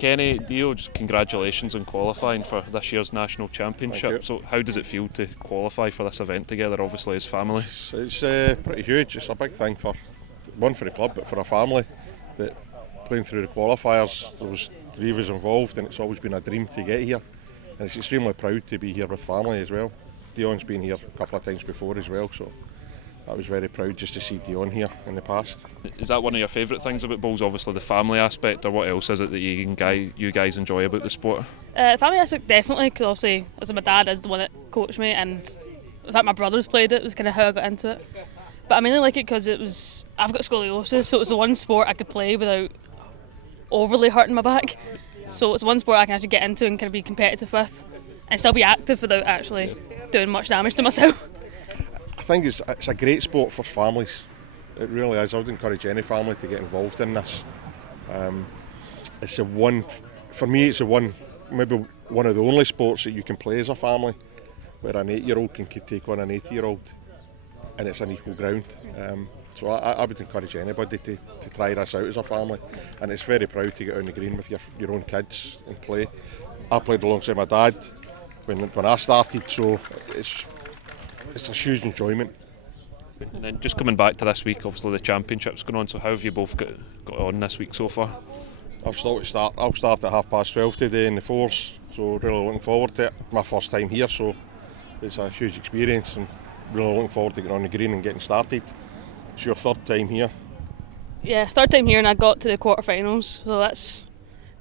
Kenny, Deo, just congratulations on qualifying for this year's national championship. So how does it feel to qualify for this event together, obviously as family? It's pretty huge. It's a big thing for the club, but for a family that playing through the qualifiers. There was 3 of us involved, and it's always been a dream to get here, and it's extremely proud to be here with family as well. Dion's been here a couple of times before as well, so I was very proud just to see Dion here in the past. Is that one of your favourite things about bowls, obviously the family aspect, or what else is it that you guys enjoy about the sport? Family aspect definitely, because obviously as my dad is the one that coached me, and the fact my brothers played it was kind of how I got into it. But I mainly like it because I've got scoliosis, so it was the one sport I could play without overly hurting my back. So it's one sport I can actually get into and kind of be competitive with and still be active without actually doing much damage to myself. I think it's a great sport for families. It really is. I would encourage any family to get involved in this. It's for me it's maybe one of the only sports that you can play as a family, where an 8-year-old can take on an 80-year-old, and it's an equal ground. So I would encourage anybody to try this out as a family, and it's very proud to get on the green with your own kids and play. I played alongside my dad when I started, so it's a huge enjoyment. And then just coming back to this week, obviously the championship's going on, so how have you both got on this week so far? I'll start at 12:30 today in the fours, so really looking forward to it. My first time here, so it's a huge experience, and really looking forward to getting on the green and getting started. It's your 3rd time here? Yeah, 3rd time here, and I got to the quarterfinals, so that's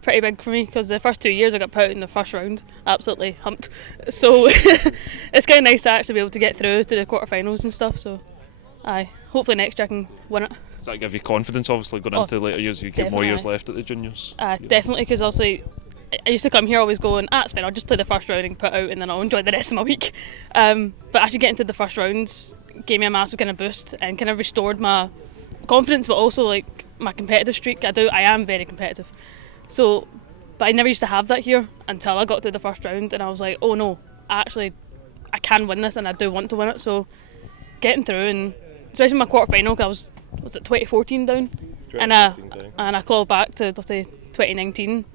pretty big for me, because the first 2 years I got put out in the first round, absolutely humped. So it's kind of nice to actually be able to get through to the quarterfinals and stuff, so hopefully next year I can win it. Does that give you confidence, obviously, going into later years? You get more years left at the juniors? Definitely, because obviously I used to come here always going, it's fine, I'll just play the first round and put out and then I'll enjoy the rest of my week. But actually getting to the first rounds gave me a massive kind of boost and kind of restored my confidence, but also like my competitive streak. I am very competitive. So, but I never used to have that here until I got through the first round, and I was like, oh no, I can win this, and I do want to win it. So getting through, and especially my quarter final, because was it 2014 down? And I clawed back to 2019.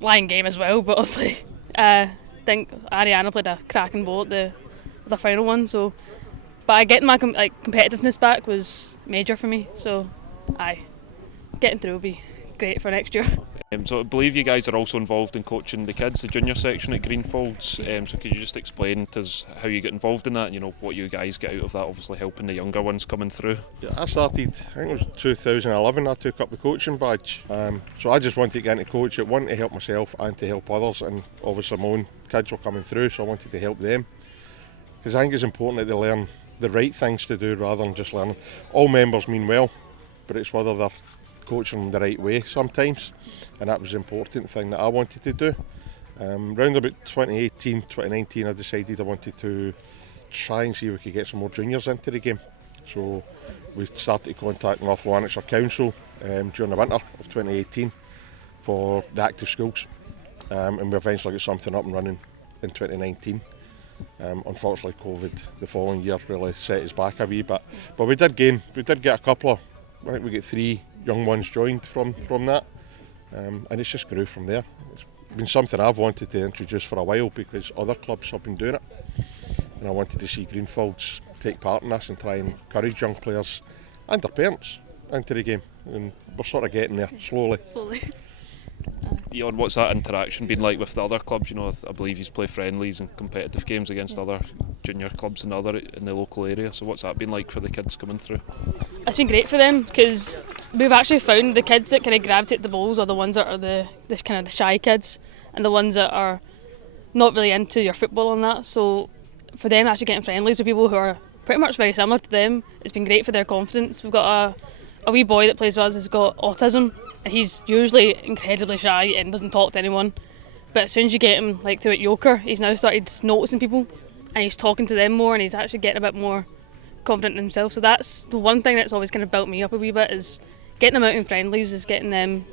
Lying game as well, but obviously I think Ariana played a cracking ball at the final one. So, but getting my competitiveness back was major for me. So, getting through will be great for next year. So I believe you guys are also involved in coaching the kids, the junior section at Greenfaulds. So could you just explain to us how you get involved in that, and what you guys get out of that, obviously helping the younger ones coming through? Yeah, I started, I think it was 2011, I took up the coaching badge. So I just wanted to get into coach. I wanted to help myself and to help others, and obviously my own kids were coming through, so I wanted to help them. Because I think it's important that they learn the right things to do rather than just learning. All members mean well, but it's whether they're coaching them the right way sometimes, and that was the important thing that I wanted to do. Round about 2018, 2019 I decided I wanted to try and see if we could get some more juniors into the game. So we started to contact North Lanarkshire Council during the winter of 2018 for the active schools, and we eventually got something up and running in 2019. Unfortunately COVID the following year really set us back a wee bit, but we did get a couple of, I think we get 3 young ones joined from that, and it's just grew from there. It's been something I've wanted to introduce for a while because other clubs have been doing it, and I wanted to see Greenfaulds take part in this and try and encourage young players and their parents into the game, and we're sort of getting there slowly. Dion, what's that interaction been like with the other clubs? I believe you play friendlies and competitive games against other junior clubs in the local area, so what's that been like for the kids coming through? It's been great for them, because we've actually found the kids that kind of gravitate the bowls are the ones that are the shy kids, and the ones that are not really into your football and that. So for them actually getting friendlies with people who are pretty much very similar to them, it's been great for their confidence. We've got a wee boy that plays with us who's got autism, and he's usually incredibly shy and doesn't talk to anyone, but as soon as you get him through at Yoker, he's now started noticing people and he's talking to them more, and he's actually getting a bit more confident in himself. So that's the one thing that's always kind of built me up a wee bit, is getting them out in friendlies, is getting them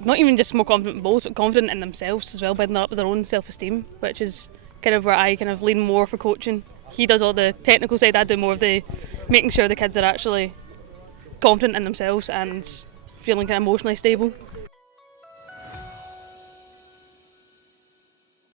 not even just more confident in bowls, but confident in themselves as well, building up their own self-esteem, which is kind of where I kind of lean more for coaching. He does all the technical side, I do more of the making sure the kids are actually confident in themselves and feeling kind of emotionally stable.